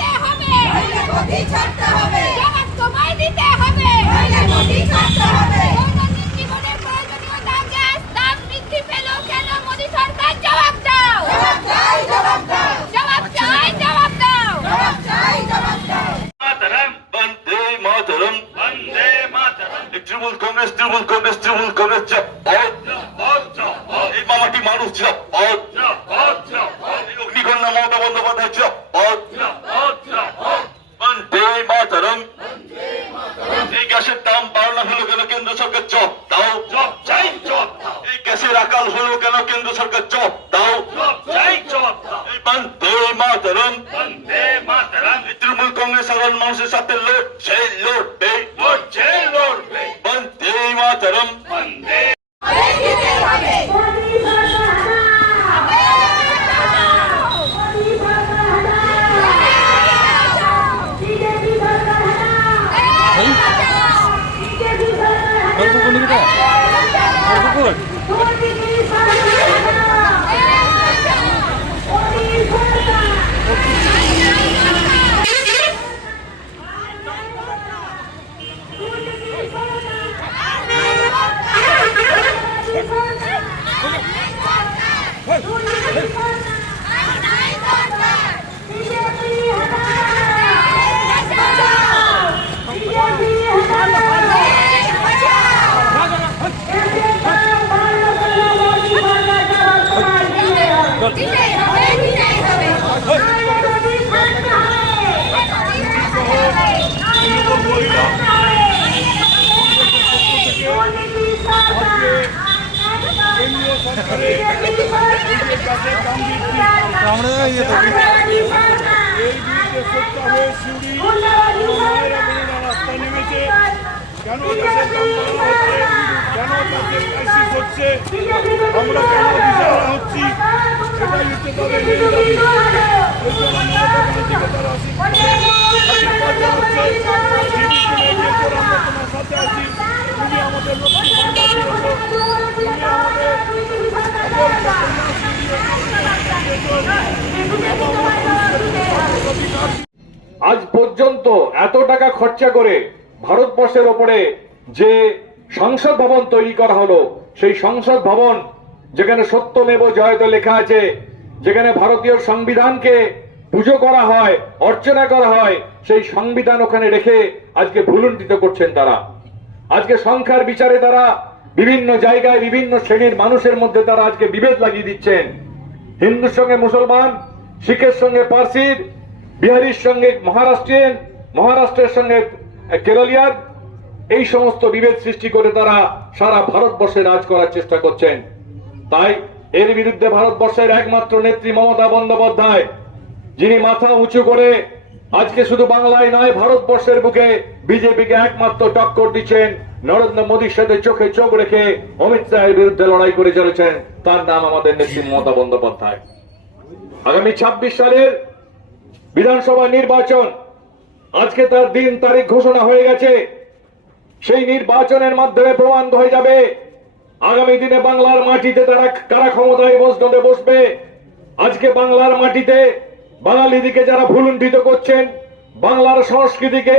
দিতে হবে, জবাব তোমায় দিতে হবে, দৈনন্দিন জীবনের প্রয়োজনীয় দাম বৃদ্ধি পেল কেন? মোদী সরকার জবাব দাও, জবাব চাই, জবাব দাও। বন্দে মাতরম, বন্দে মাতরম। তৃণমূল কংগ্রেস, তৃণমূল কংগ্রেস, তৃণমূল কংগ্রেস এই মামাটি মানুষ অগ্নিকন্যা মমতা বন্দ্যোপাধ্যায় বন্দে মাতরম। এই গ্যাসের দাম বাড়ানো হলো কেন? কেন্দ্র সরকার জব দাও, এই গ্যাসের আকাল হলো কেন? কেন্দ্র সরকার জব দাও, এই বন্দে মাতরম। এই তৃণমূল কংগ্রেস সাধারণ মানুষের সাথে লড়ছে, লড়বে, বন্দে মাতরম। কেন গ্যাসের দাম বাড়ানো হচ্ছে, কেন গ্যাসের ক্রাইসিস হচ্ছে, আমরা কেন দিশাহারা হচ্ছি, সেটাই হচ্ছে তাদের মেন দাবি। এই জন্য মমতা ব্যানার্জিকে তারা আশীর্বাদ জানাচ্ছে, আমরা তোমার সাথে আছি, তুমি আমাদের লক্ষ্মী ভান্ডার দিয়েছো, তুমি আমাদের আজ পর্যন্ত এত টাকা খরচা করে ভারতবর্ষের ওপরে যে সংসদ ভবন তৈরি করা হলো, সেই সংসদ ভবন যেখানে সত্যমেব জয়তে লেখা আছে, যেখানে ভারতীয় সংবিধানকে পুজো করা হয়, অর্চনা করা হয়, সেই সংবিধান ওখানে রেখে আজকে ভুলুণ্ঠিত করছেন তারা। আজকে সংখ্যার বিচারে তারা বিভিন্ন জায়গায় বিভিন্ন শ্রেণীর মানুষের মধ্যে তারা আজকে বিভেদ লাগিয়ে দিচ্ছেন। হিন্দুর সঙ্গে মুসলমান, শিখের সঙ্গে পার্সির, বিহারির সঙ্গে মহারাষ্ট্রিয়ান, মহারাষ্ট্রের সঙ্গে কেরলিয়ার, এই সমস্ত বিভেদ সৃষ্টি করে তারা সারা ভারতবর্ষে রাজ করার চেষ্টা করছেন। তাই এর বিরুদ্ধে ভারতবর্ষের একমাত্র নেত্রী মমতা বন্দ্যোপাধ্যায়, যিনি মাথা উঁচু করে আজকে শুধু বাংলায় নয় ভারতবর্ষের বুকে বিজেপিকে একমাত্র টক্কর দিচ্ছেন, নরেন্দ্র মোদীর সাথে চোখে চোখ রেখে অমিত শাহের বিরুদ্ধে লড়াই করে চলেছেন, তার নাম আমাদের নেত্রী মমতা বন্দ্যোপাধ্যায়। আগামী 26 সালের বিধানসভা নির্বাচন, আজকে তার দিন তারিখ ঘোষণা হয়ে গেছে। সেই নির্বাচনের মাধ্যমে প্রমাণ হয়ে যাবে আগামী দিনে বাংলার মাটিতে তারা কারা ক্ষমতায় বসবে। আজকে বাংলার মাটিতে বাঙালিদিকে যারা ভুলুণ্ঠিত করছেন, বাংলার সংস্কৃতিকে,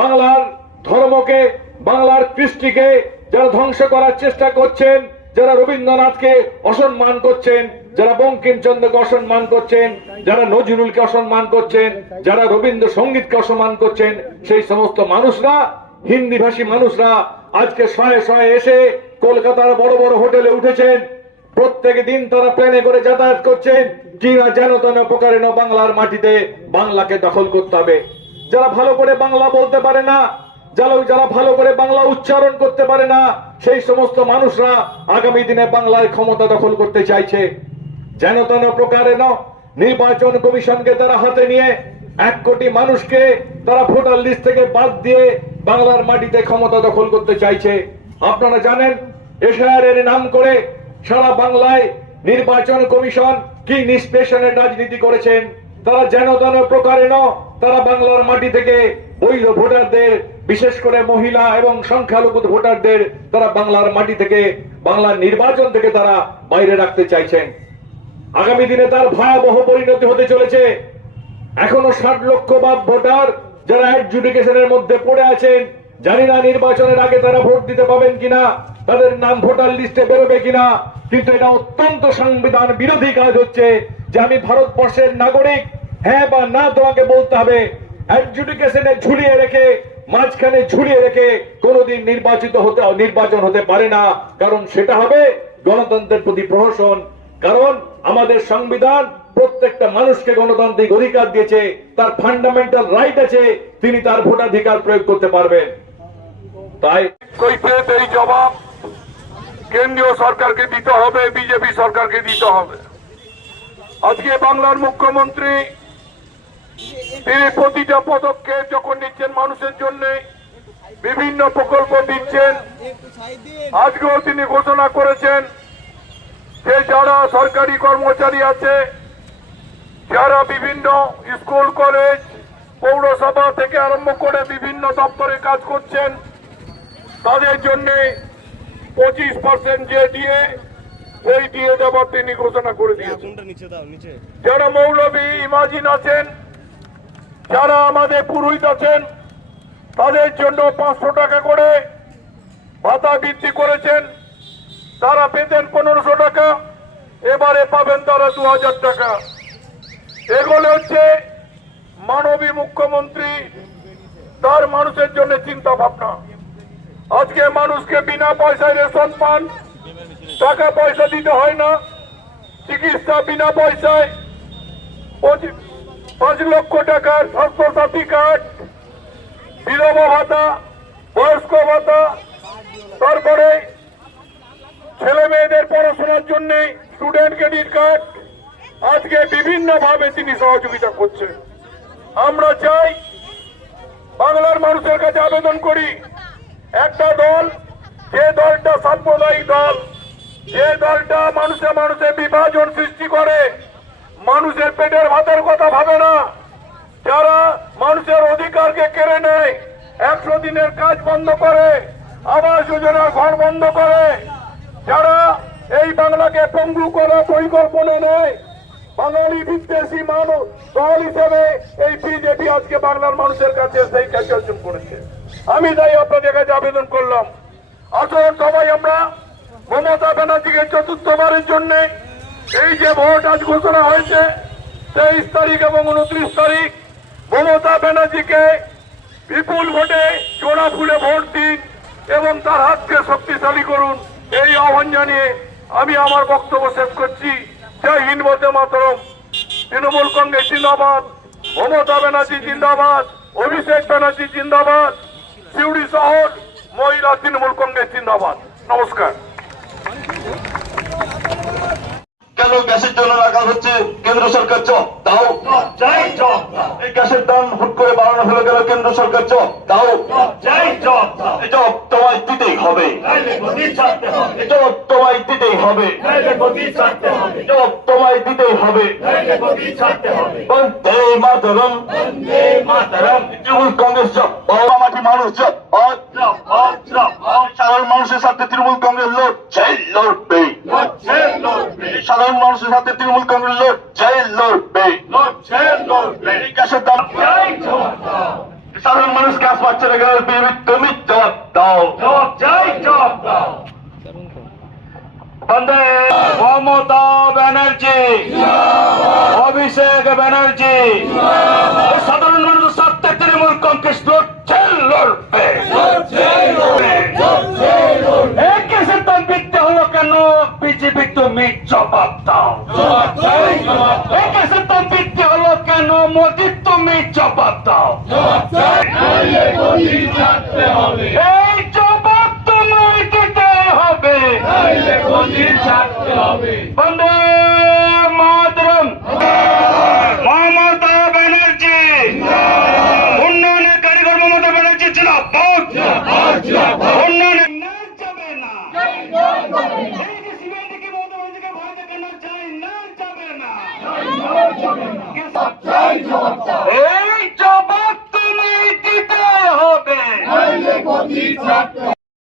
বাংলার ধর্মকে, বাংলার কৃষ্টিকে যারা ধ্বংস করার চেষ্টা করছেন, যারা রবীন্দ্রনাথকে অসম্মান করছেন, যারা বঙ্কিমচন্দ্রকে অসম্মান করছেন, যারা নজরুলকে অসম্মান করছেন, যারা রবীন্দ্রসঙ্গীতকে অসম্মান করছেন, সেই সমস্ত মানুষরা, হিন্দি ভাষী মানুষরা আজকে শয়ে শয়ে এসে কলকাতার বড় বড় হোটেলে উঠেছেন। প্রত্যেক দিন তারা প্লেনে করে যাতায়াত করছেন, কিনা যেন তেন প্রকারে বাংলার মাটিতে বাংলাকে দখল করতে হবে। যারা ভালো করে বাংলা বলতে পারে না, যারা ভালো করে বাংলা উচ্চারণ করতে পারে না, সেই সমস্ত মানুষরা আগামী দিনে বাংলার ক্ষমতা দখল করতে চাইছে। যেন তেন প্রকারে নির্বাচন কমিশনকে তারা হাতে নিয়ে 1 কোটি মানুষকে তারা ভোটার লিস্ট থেকে বাদ দিয়ে বাংলার মাটিতে ক্ষমতা দখল করতে চাইছে। আপনারা জানেন এশার এর নাম করে সারা বাংলায় নির্বাচন কমিশন কি নিষ্পেষণের রাজনীতি করেছেন। তারা যেন তেন প্রকারে তারা বাংলার মাটি থেকে বৈধ ভোটারদের, বিশেষ করে মহিলা এবং সংখ্যালঘু ভোটারদের তারা বাংলার মাটি থেকে, বাংলার নির্বাচন থেকে তারা বাইরে রাখতে চাইছেন। আগামী দিনে তার ভয়াবহ পরিণতি হতে চলেছে। এখনো 60 লক্ষ ভোটার যারা অ্যাডজুডিকেশনের মধ্যে পড়ে আছেন, জানি না নির্বাচনের আগে তারা ভোট দিতে পাবেন কিনা, তাদের নাম ভোটার লিস্টে বেরোবে কিনা। কিন্তু এটা অত্যন্ত সংবিধান বিরোধী কাজ হচ্ছে যে আমি ভারতবর্ষের নাগরিক, হ্যাঁ বা না তোমাকে বলতে হবে। অ্যাডজুডিকেশনে ঝুলিয়ে রেখে, মাঝখানে ঝুলিয়ে রেখে কোনোদিন নির্বাচন হতে পারে না, কারণ সেটা হবে গণতন্ত্রের প্রতি প্রহসন। কারণ আমাদের সংবিধান প্রত্যেকটা মানুষকে গণতান্ত্রিক অধিকার দিয়েছে, তার ফান্ডামেন্টাল রাইট আছে, তিনি তার ভোটাধিকার প্রয়োগ করতে পারবেন। তাই কৈফিয়ত এই জবাব কেন্দ্রীয় সরকারকে দিতে হবে, বিজেপি সরকারকে দিতে হবে। আজকে বাংলার মুখ্যমন্ত্রী তিনি প্রতিটা পদক্ষেপ যখন নিচ্ছেন মানুষের জন্য, বিভিন্ন প্রকল্প দিচ্ছেন। আজকেও তিনি ঘোষণা করেছেন যে যারা সরকারি কর্মচারী আছে, যারা বিভিন্ন স্কুল, কলেজ, পৌরসভা থেকে আরম্ভ করে বিভিন্ন দপ্তরে কাজ করছেন, তাদের জন্য 25% যে দিয়ে সেই দিয়ে দেওয়ার তিনি ঘোষণা করে দিয়েছেন। যারা মৌলবী, ইমাজিন আছেন, যারা আমাদের পুরোহিত আছেন, তাদের জন্য 500 টাকা করে ভাতা বৃদ্ধি করেছেন। তারা পেতেন 1500 টাকা, এবারে পাবেন তারা 2000 টাকা। এগুলো হচ্ছে মানবী মুখ্যমন্ত্রী, তার মানুষের জন্য চিন্তা ভাবনা। আজকে মানুষকে বিনা পয়সায় রেশন পান, টাকা পয়সা দিতে হয় না, চিকিৎসা বিনা পয়সায়, 5 লক্ষ টাকার স্বাস্থ্যসাথী কার্ড, বিধবা ভাতা, বয়স্ক ভাতা, তারপরে ছেলে মেয়েদের পড়াশোনার জন্য স্টুডেন্ট ক্রেডিট কার্ড, আজকে বিভিন্ন ভাবে তিনি সহযোগিতা করছেন। আমরা চাই, বাংলার মানুষের কাছে আবেদন করি, একটা দল, যে দলটা সাম্প্রদায়িক দল, যে দলটা মানুষে মানুষে বিভাজন সৃষ্টি করে, মানুষের পেটের ভাতের কথা ভাবে না, যারা মানুষের অধিকারকে কেড়ে নেয়, 100 দিনের কাজ বন্ধ করে, আবাস যোজনার ঘর বন্ধ করে, যারা এই বাংলাকে পঙ্গু করার পরিকল্পনা নেয়, বাঙালি বিদ্বেষী মানুষ দল হিসেবে এই বিজেপি আজকে বাংলার মানুষের কাছে সেই কাজ অর্জন করেছে। আমি তাই আপনাদের কাছে আবেদন করলাম, আসুন সবাই আমরা মমতা ব্যানার্জিকে চতুর্থবারের জন্য এই যে ভোট আজ ঘোষণা হয়েছে 23 তারিখ এবং 29 তারিখ, মমতা ব্যানার্জিকে বিপুল ভোটে জোড়া ফুলে ভোট দিন এবং তার হাতকে শক্তিশালী করুন। এই আহ্বান জানিয়ে আমি আমার বক্তব্য শেষ করছি। জয় হিন্দ, বন্দে মাতরম। তৃণমূল কংগ্রেস জিন্দাবাদ, মমতা ব্যানার্জি জিন্দাবাদ, অভিষেক ব্যানার্জি জিন্দাবাদ, সিউড়ি শহর মহিলা তৃণমূল কংগ্রেস জিন্দাবাদ। নমস্কার। কেন গ্যাসের জন্য রাখা হচ্ছে কেন্দ্র সরকার জবাব দাও, এই গ্যাসের দাম হুট করে বাড়ানো হলো কেন কেন্দ্র সরকার জবাব দাও, এই জবাব তোমায় দিতেই হবে, এই জবাব তোমায় দিতেই হবে, জবাব তোমায় দিতেই হবে। বন্দে মাতরম, তৃণমূল কংগ্রেস জবাব, মাটি মানুষ জবাব, সাধারণ মানুষের সাথে তৃণমূল কংগ্রেস লড়বে, সাধারণ মানুষের সাথে তৃণমূল কংগ্রেস লড়বে। গ্যাসের দাম, সাধারণ মানুষ গ্যাস পাচ্ছে না কেন, তুমি জবাব দাও। বন্দে মমতা ব্যানার্জি, অভিষেক ব্যানার্জি, সাধারণ মানুষের সাথে তৃণমূল কংগ্রেস লড়বে। এই গ্যাসের দাম বৃদ্ধি হলো কেন, বিজেপি তুমি জবাব দাও। এই গ্যাসের দাম বৃদ্ধি হলো কেন, মোদী তুমি জবাব দাও। এই জবাব তোমায় দিতে হবে। বন্দে মাতরম, মমতা ব্যানার্জি, উন্নয়নের কারিগর মমতা ব্যানার্জি জিন্দাবাদ। উন্নয়নে যাবে না, এই যে সিমেন্টকে মমতা ব্যানার্জিকে ভয় দেখানো যায় না, যাবে না।